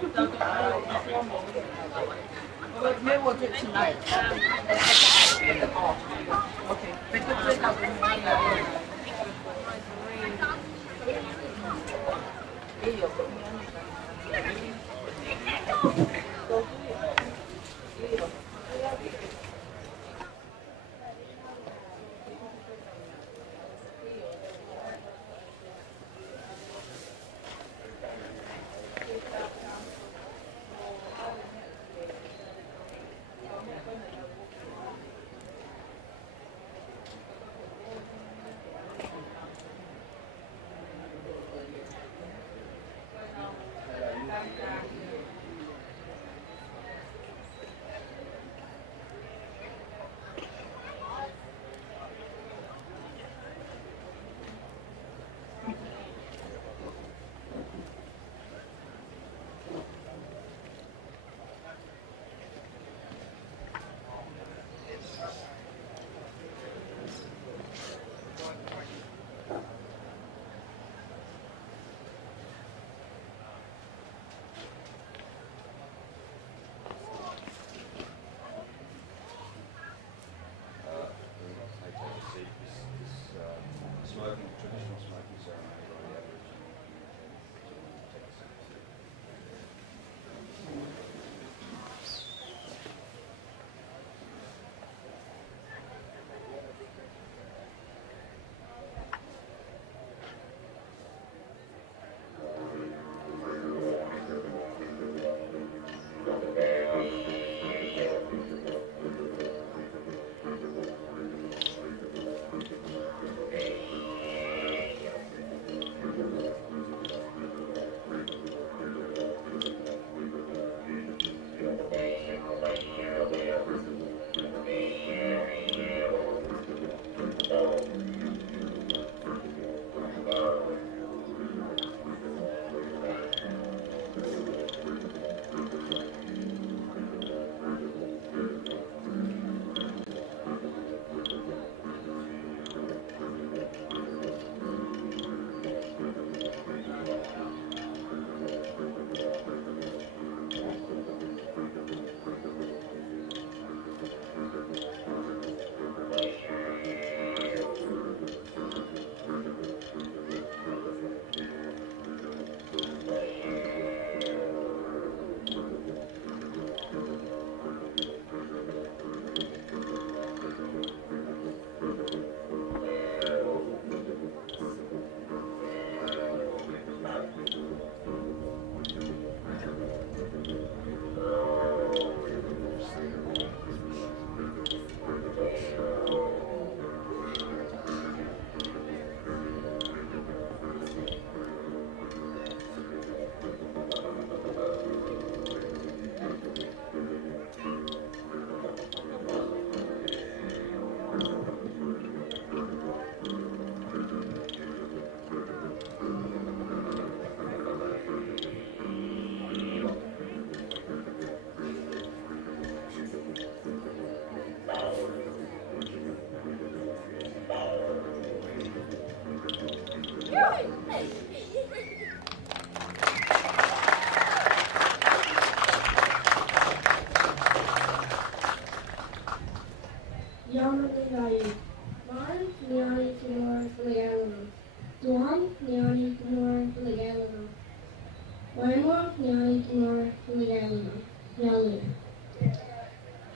Maybe we'll do it tonight. Okay.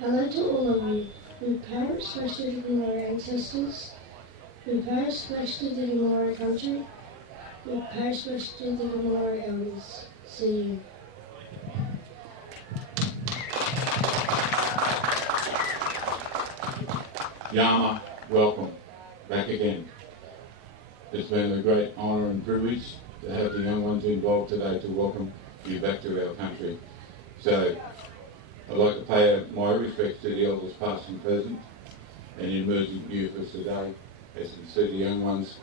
Hello to all of you. We pay especially to our ancestors. We pay especially to our country. We pay especially to our elders. See you. Yama, welcome back again. It's been a great honour and privilege to have the young ones involved today to welcome you back to our country. So I'd like to pay my respects to the elders past and present and emerging youth of today, as you can see the young ones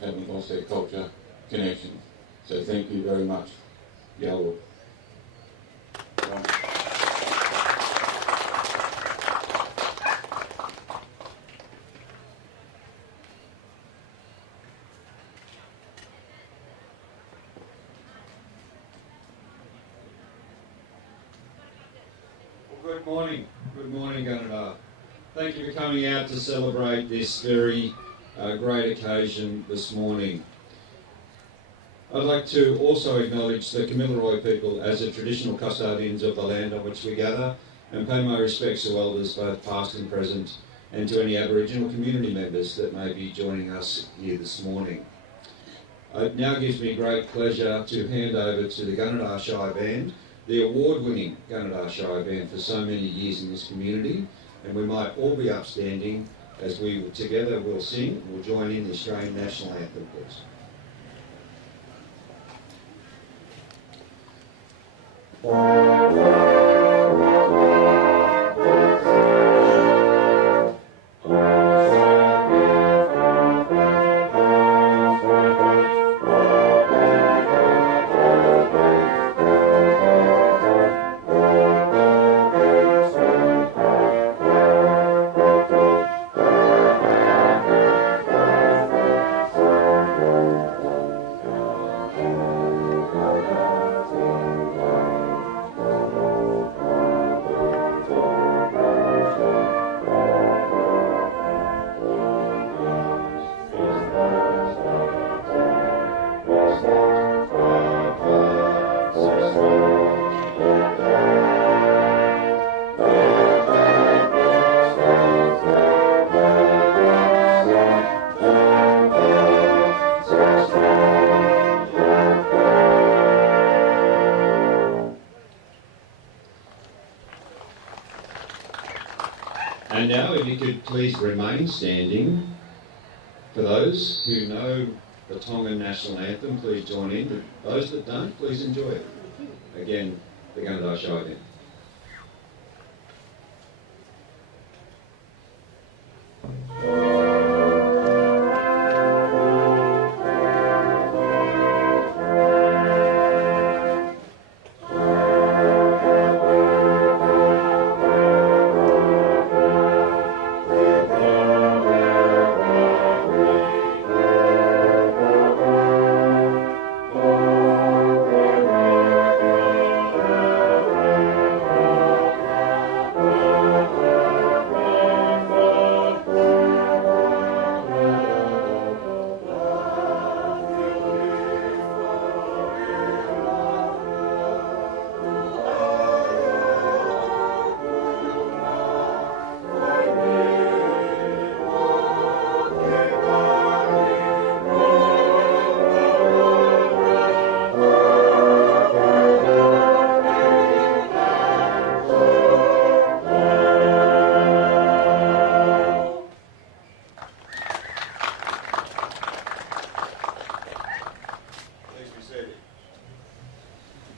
haven't lost their culture connection. So thank you very much, Yellow. Good morning, Gunnedah. Thank you for coming out to celebrate this very great occasion this morning. I'd like to also acknowledge the Kolomotu'a people as the traditional custodians of the land on which we gather, and pay my respects to elders both past and present, and to any Aboriginal community members that may be joining us here this morning. It now gives me great pleasure to hand over to the Gunnedah Shire Band, the award-winning Gunnedah Shire Band for so many years in this community, and we might all be upstanding as we together will sing. We'll join in the Australian National Anthem, please. And now, if you could please remain standing. For those who know the Tongan National Anthem, please join in. Those that don't, please enjoy it. Again, the Gunnedah Shire Band.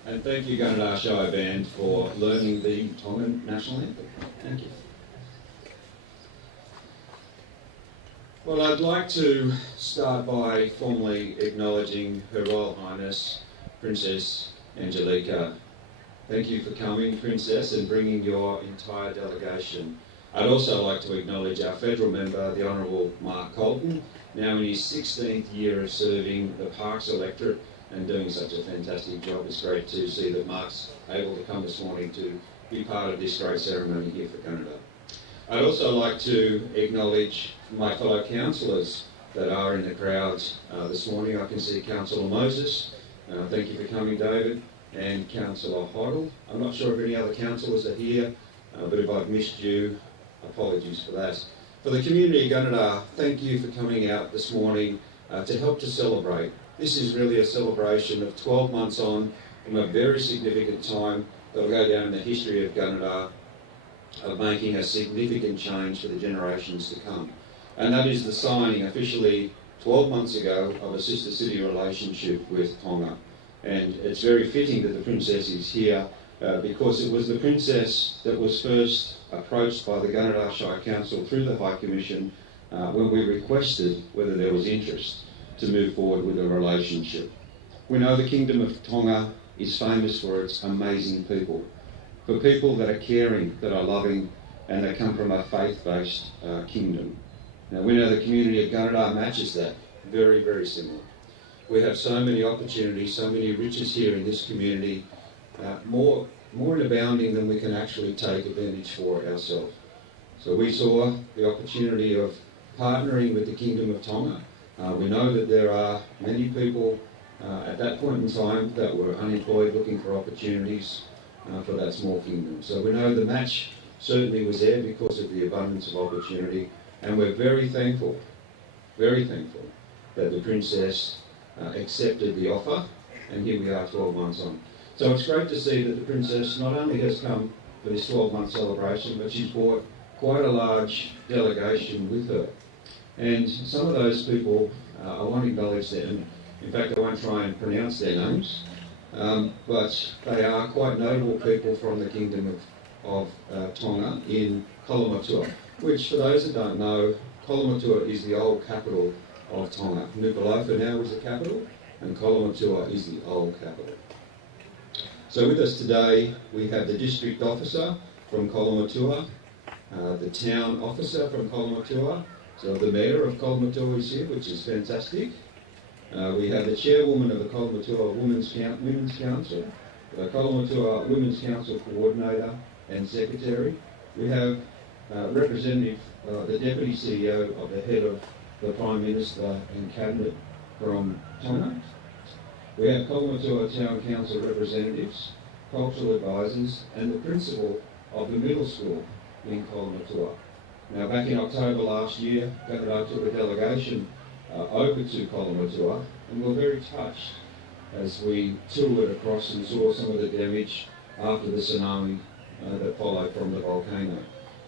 And thank you, Gunnedah Shire Band, for learning the Tongan National Anthem. Thank you. Well, I'd like to start by formally acknowledging Her Royal Highness, Princess Angelika. Thank you for coming, Princess, and bringing your entire delegation. I'd also like to acknowledge our federal member, the Honourable Mark Colton, now in his 16th year of serving the Parks electorate and doing such a fantastic job. It's great to see that Mark's able to come this morning to be part of this great ceremony here for Gunnedah. I'd also like to acknowledge my fellow councillors that are in the crowds this morning. I can see Councillor Moses. Thank you for coming, David, and Councillor Hoddle. I'm not sure if any other councillors are here, but if I've missed you, apologies for that. For the community of Gunnedah, thank you for coming out this morning to help to celebrate. This is really a celebration of 12 months on from a very significant time that will go down in the history of Gunnedah, of making a significant change for the generations to come. And that is the signing officially 12 months ago of a sister city relationship with Tonga. And it's very fitting that the Princess is here because it was the Princess that was first approached by the Gunnedah Shire Council through the High Commission when we requested whether there was interest to move forward with a relationship. We know the Kingdom of Tonga is famous for its amazing people, for people that are caring, that are loving, and that come from a faith-based kingdom. Now we know the community of Gunnedah matches that, very, very similar. We have so many opportunities, so many riches here in this community, more in abounding than we can actually take advantage for ourselves. So we saw the opportunity of partnering with the Kingdom of Tonga. We know that there are many people at that point in time that were unemployed looking for opportunities for that small kingdom. So we know the match certainly was there because of the abundance of opportunity, and we're very thankful that the Princess accepted the offer, and here we are 12 months on. So it's great to see that the Princess not only has come for this 12-month celebration, but she's brought quite a large delegation with her. And some of those people, I won't acknowledge them. In fact, I won't try and pronounce their names, but they are quite notable people from the Kingdom of Tonga in Kolomotu'a, which, for those that don't know, Kolomotu'a is the old capital of Tonga. Nuku'alofa now is the capital, and Kolomotu'a is the old capital. So with us today, we have the district officer from Kolomotu'a, the town officer from Kolomotu'a, so the mayor of Kolomotu'a is here, which is fantastic. We have the chairwoman of the Kolomotu'a Women's Council, the Kolomotu'a Women's Council coordinator and secretary. We have representative, the deputy CEO of the head of the Prime Minister and Cabinet from Tonga. We have Kolomotu'a Town Council representatives, cultural advisors, and the principal of the middle school in Kolomotu'a. Now, back in October last year, Gunnedah took a delegation over to Kolomotu'a, and we were very touched as we toured across and saw some of the damage after the tsunami that followed from the volcano.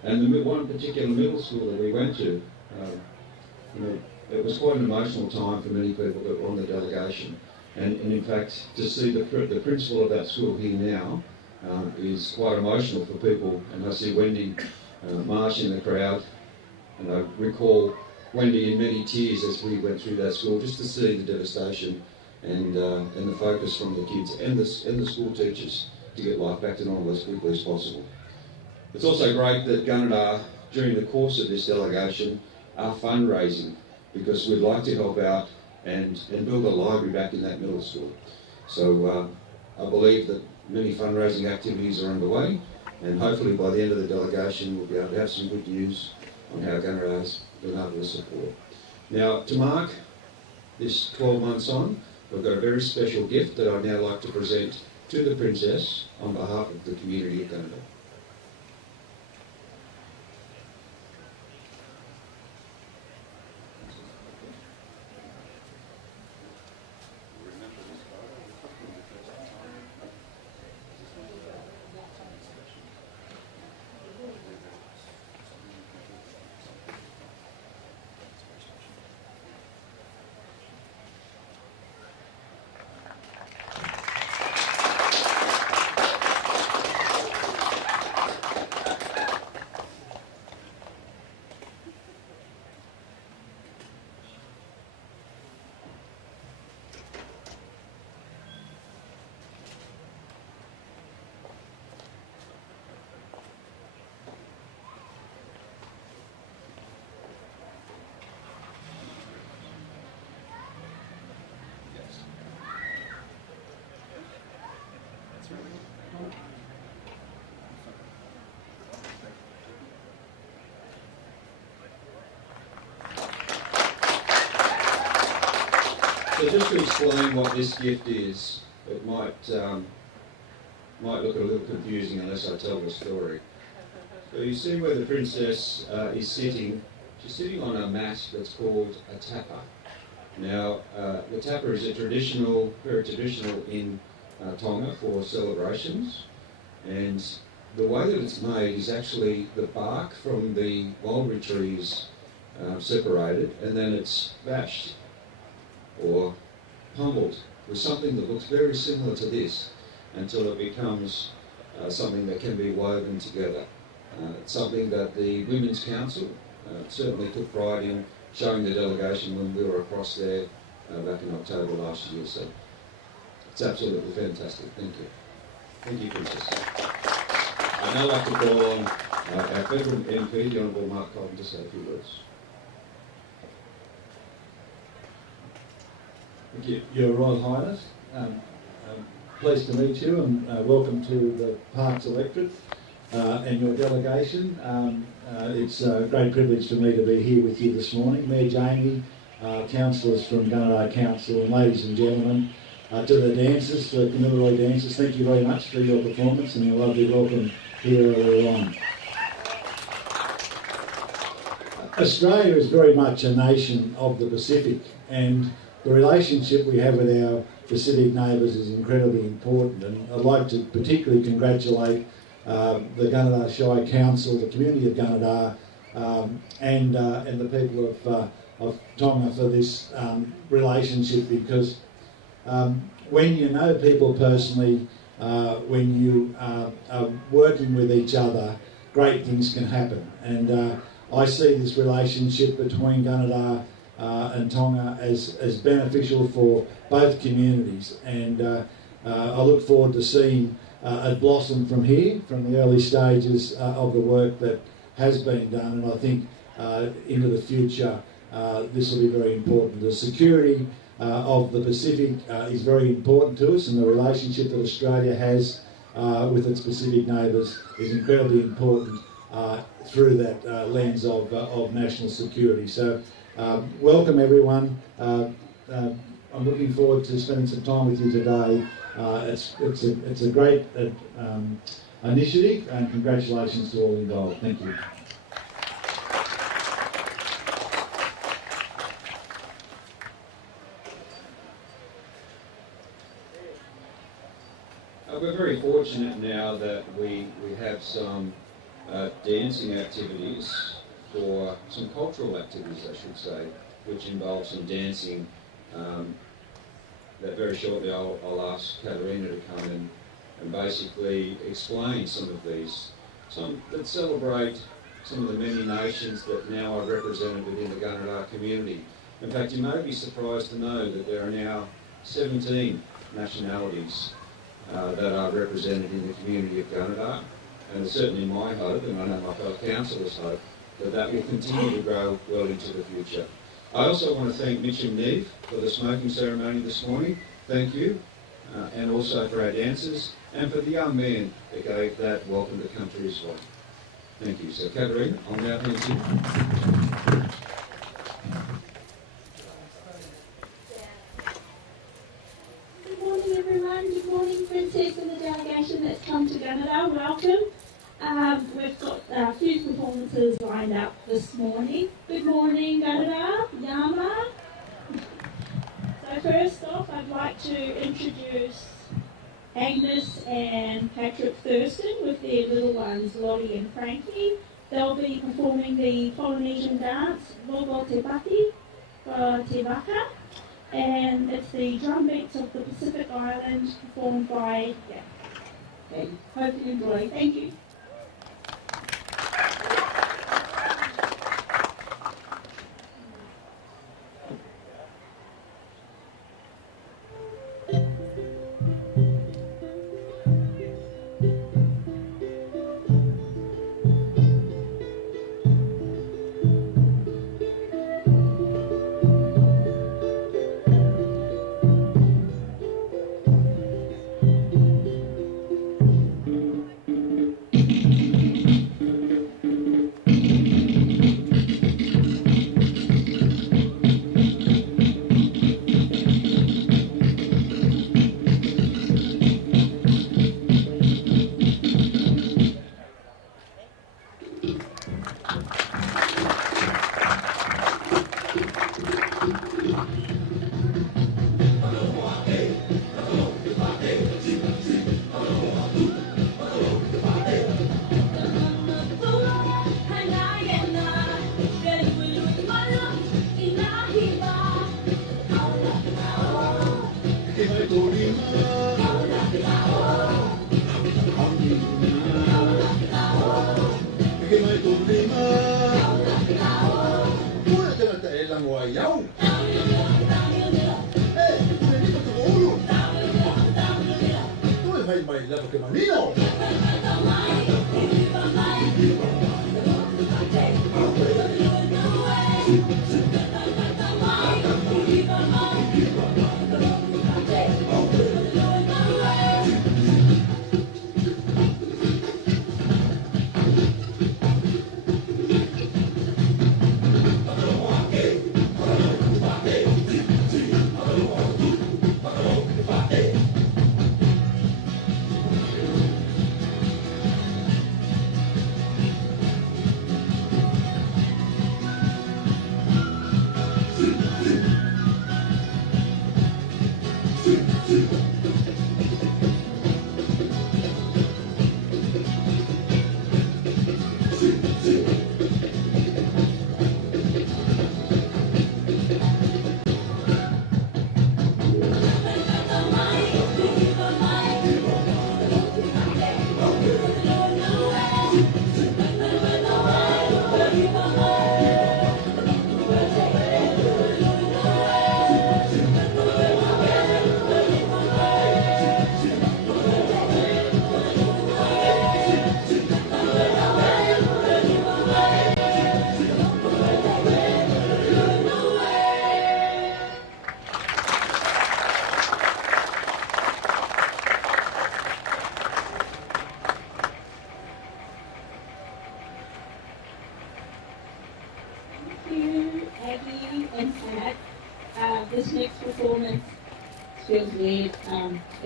And the one particular middle school that we went to, it was quite an emotional time for many people that were on the delegation. And in fact, to see the principal of that school here now is quite emotional for people. And I see Wendy Marsh in the crowd, and I recall Wendy in many tears as we went through that school, just to see the devastation and the focus from the kids and the school teachers to get life back to normal as quickly as possible. It's also great that Gunnedah, during the course of this delegation, are fundraising, because we'd like to help out and build a library back in that middle school. So I believe that many fundraising activities are underway, and hopefully by the end of the delegation we'll be able to have some good news on how Gunnedah has been able to support. Now, to mark this 12 months on, we've got a very special gift that I'd now like to present to the Princess on behalf of the community of Gunnedah. So just to explain what this gift is, it might look a little confusing unless I tell the story. So you see where the Princess is sitting. She's sitting on a mat that's called a tapa. Now, the tapa is very traditional in Tonga for celebrations, and the way that it's made is actually the bark from the mulberry tree is separated, and then it's bashed or pummeled with something that looks very similar to this until it becomes something that can be woven together. It's something that the Women's Council certainly took pride in showing the delegation when we were across there back in October last year. So it's absolutely fantastic. Thank you. Thank you, Princess. I'd now like to call on our federal MP, the Honourable Mark Cotton, to say a few words. Thank you, Your Royal Highness. pleased to meet you and welcome to the Parks electorate and your delegation. It's a great privilege for me to be here with you this morning. Mayor Jamie, councillors from Gunnedah Council, and ladies and gentlemen, to the dancers, to the Kolomotu'a dancers, thank you very much for your performance and your lovely welcome here earlier on. Australia is very much a nation of the Pacific, and the relationship we have with our Pacific neighbours is incredibly important, and I'd like to particularly congratulate the Gunnedah Shire Council, the community of Gunnedah, and the people of Tonga for this relationship, because when you know people personally, when you are working with each other, great things can happen. And I see this relationship between Gunnedah and Tonga as beneficial for both communities, and I look forward to seeing it blossom from here, from the early stages of the work that has been done, and I think into the future this will be very important. The security of the Pacific is very important to us, and the relationship that Australia has with its Pacific neighbours is incredibly important through that lens of national security. So welcome everyone. I'm looking forward to spending some time with you today. It's a great initiative, and congratulations to all involved. Thank you. We're very fortunate now that we have some dancing activities, for some cultural activities, I should say, which involve some dancing. That very shortly I'll ask Katerina to come and basically explain some of these, some that celebrate some of the many nations that now are represented within the Gunnedah community. In fact, you may be surprised to know that there are now 17 nationalities that are represented in the community of Gunnedah, and it's certainly my hope, and I know my fellow councillors' hope, that will continue to grow well into the future. I also want to thank Mitch and Neve for the smoking ceremony this morning. Thank you. And also for our dancers, and for the young man that gave that welcome to country as well. Thank you. So, Katerina, I'll now hand to you. Good morning, everyone. Good morning, Princess and the delegation that's come to Gunnedah. Welcome. We've got a few performances lined up this morning. Good morning, Gunnedah, Yama. So first off, I'd like to introduce Agnes and Patrick Thurston with their little ones, Lottie and Frankie. They'll be performing the Polynesian dance, Wolseley, and it's the drum beats of the Pacific Island performed by, okay. Hope you enjoy. Thank you. Hey!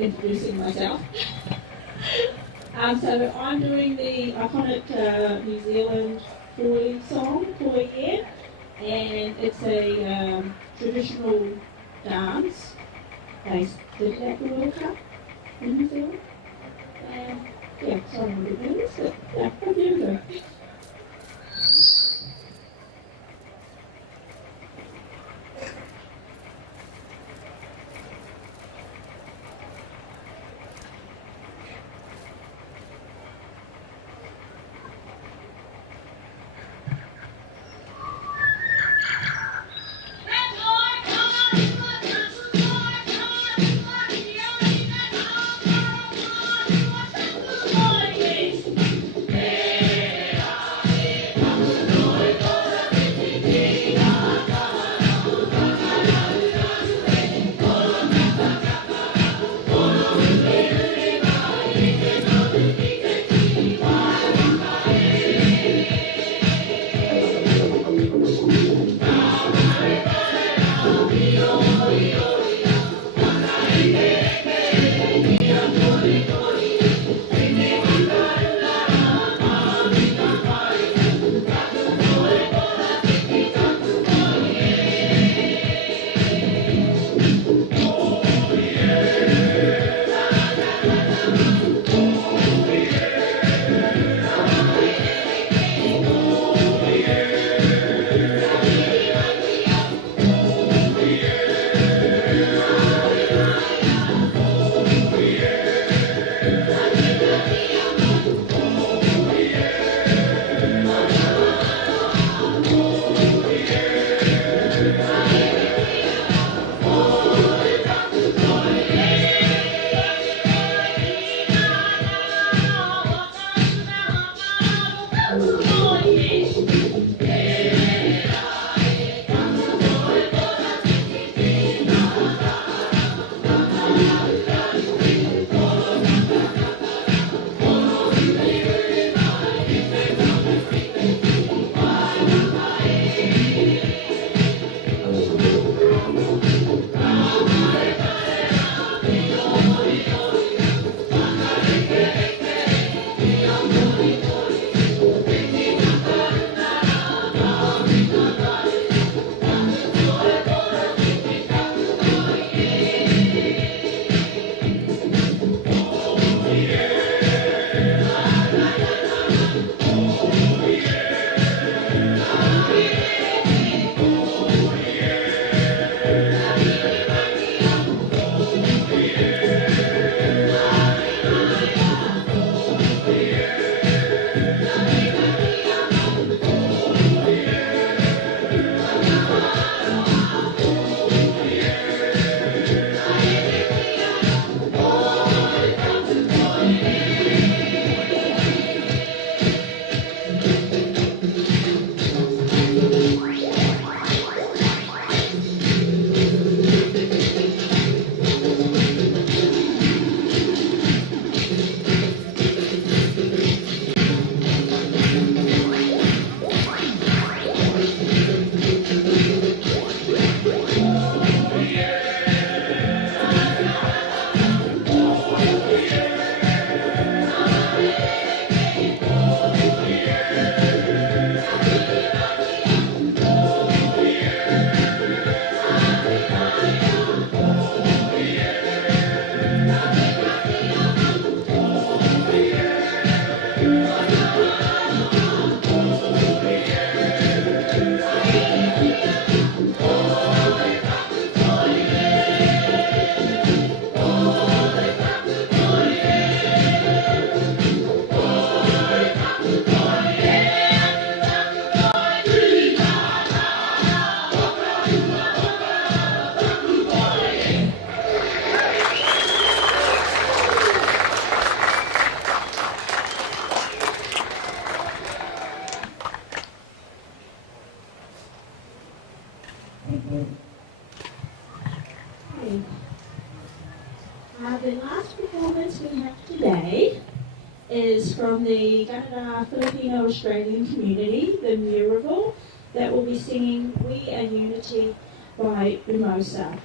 introducing myself. So I'm doing the iconic New Zealand Koi song, Koi Air, and it's a traditional dance. They did it at the World Cup in New Zealand. Yeah, sorry I'm a bit nervous, but yeah, here we go. The last performance we have today is from the Gunnedah Filipino Australian community, the Miraval, that will be singing We Are Unity by Umosa.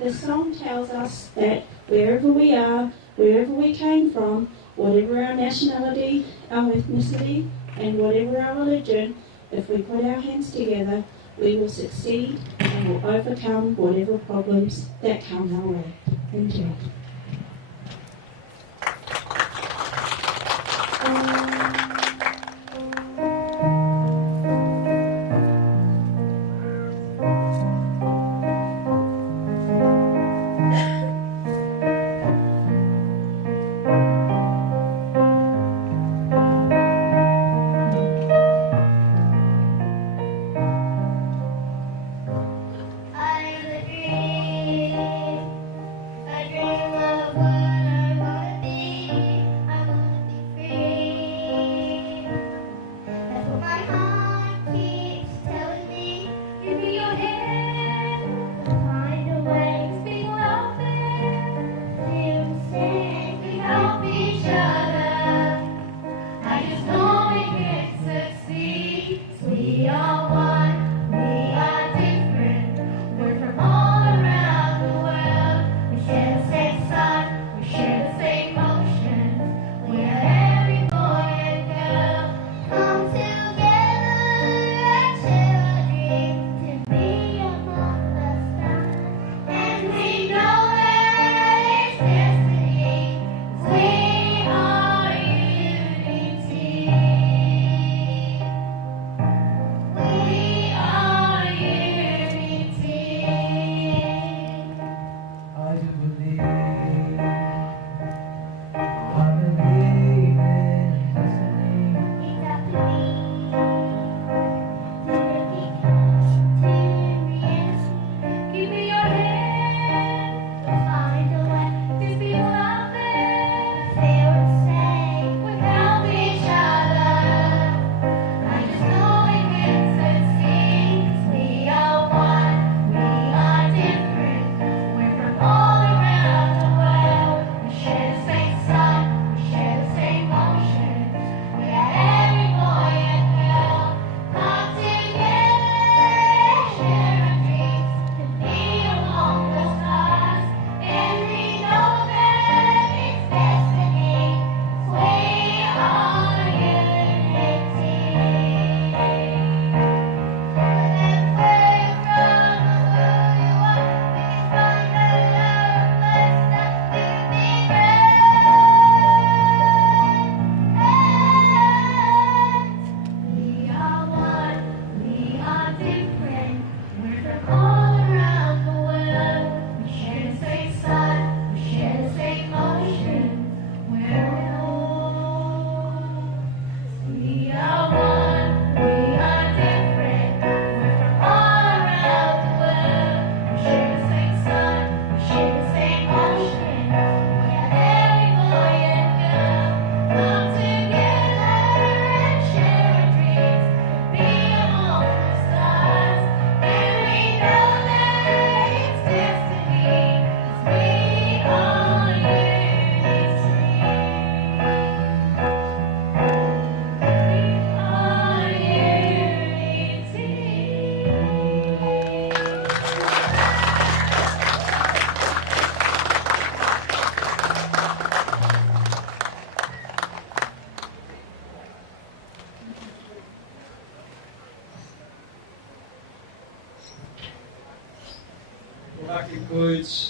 The song tells us that wherever we are, wherever we came from, whatever our nationality, our ethnicity, and whatever our religion, if we put our hands together, we will succeed and will overcome whatever problems that come our way. Thank you.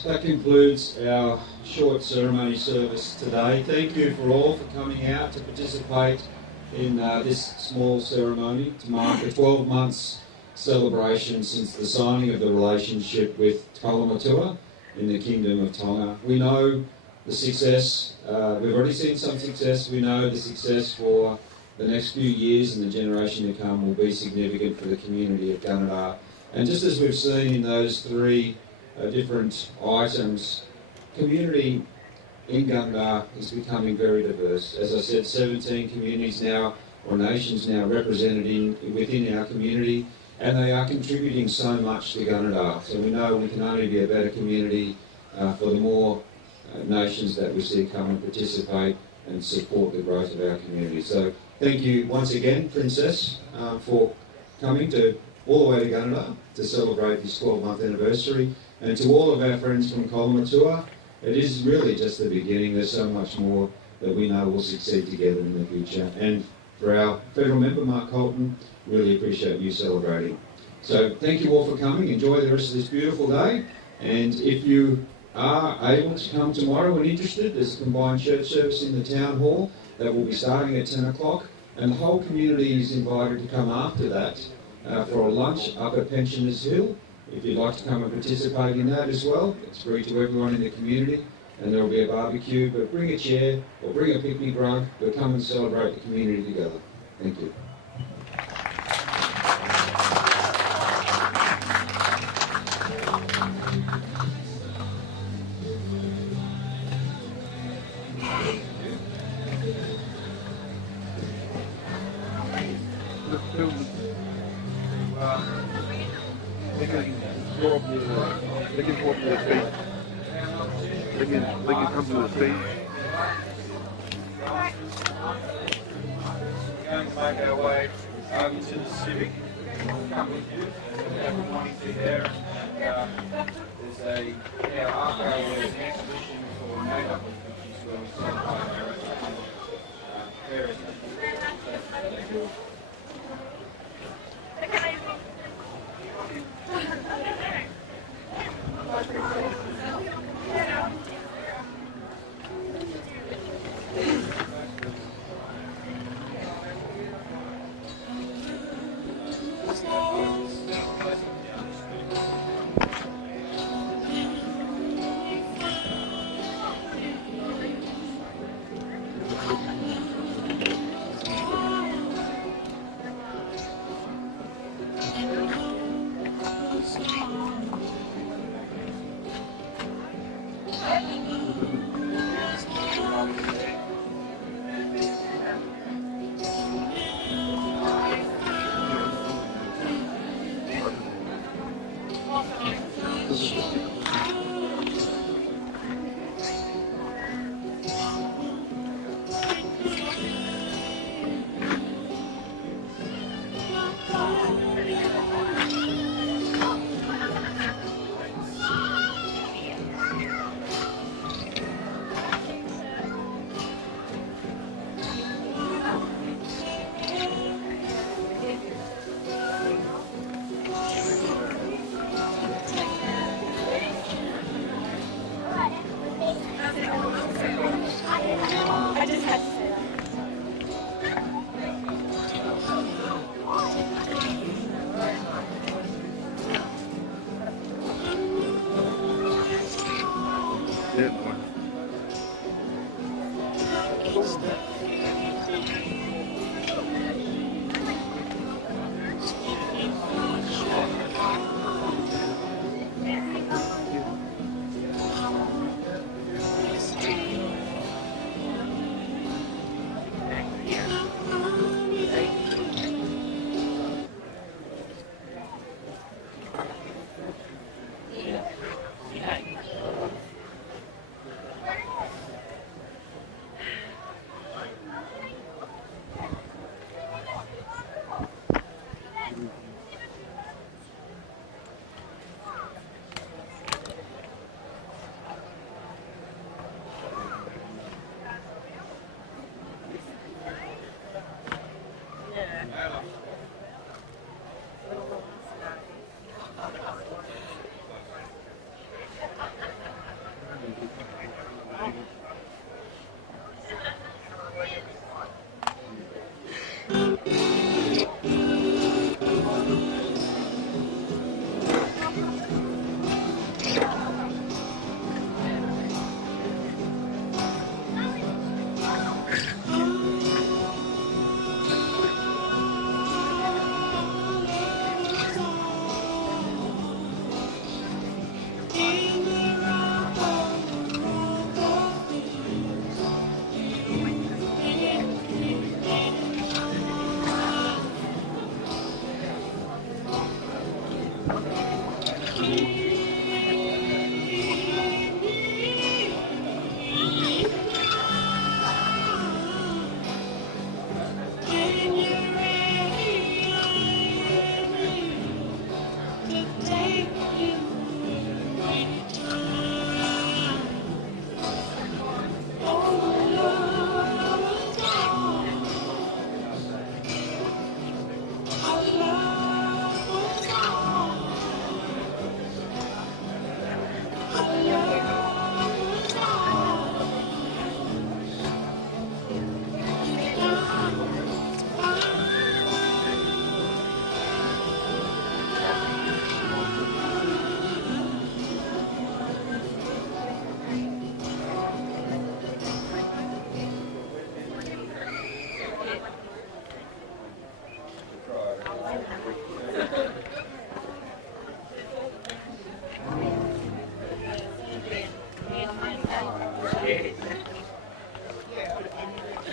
That concludes our short ceremony service today. Thank you for all for coming out to participate in this small ceremony to mark the 12 months celebration since the signing of the relationship with Kolomotu'a in the Kingdom of Tonga. We know the success, we've already seen some success, we know the success for the next few years and the generation to come will be significant for the community of Gunnedah. And just as we've seen in those three different items, community in Gunnedah is becoming very diverse. As I said, 17 communities now, or nations now represented within our community, and they are contributing so much to Gunnedah. So we know we can only be a better community for the more nations that we see come and participate and support the growth of our community. So thank you once again, Princess, for coming all the way to Gunnedah to celebrate this 12-month anniversary. And to all of our friends from Kolomotu'a, it is really just the beginning. There's so much more that we know will succeed together in the future. And for our federal member, Mark Colton, really appreciate you celebrating. So thank you all for coming. Enjoy the rest of this beautiful day. And if you are able to come tomorrow and interested, there's a combined church service in the town hall that will be starting at 10 o'clock. And the whole community is invited to come after that for a lunch up at Pensioners Hill. If you'd like to come and participate in that as well, it's free to everyone in the community, and there will be a barbecue, but bring a chair or bring a picnic rug, but come and celebrate the community together. Thank you. They can come to the stage. They can come to the stage. We're going to make our way over to the Civic. Come with you. Everyone is there. There's after an exhibition for makeup, which is where we celebrate our various.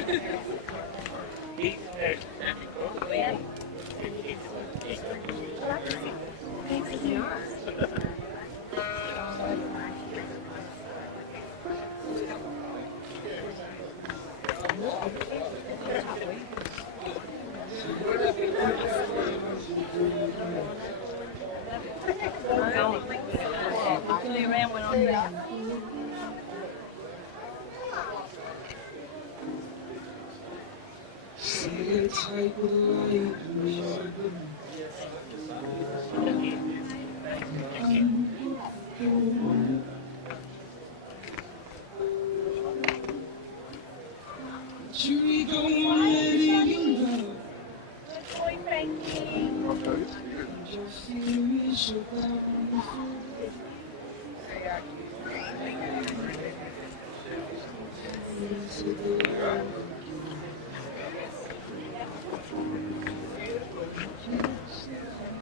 Thank you.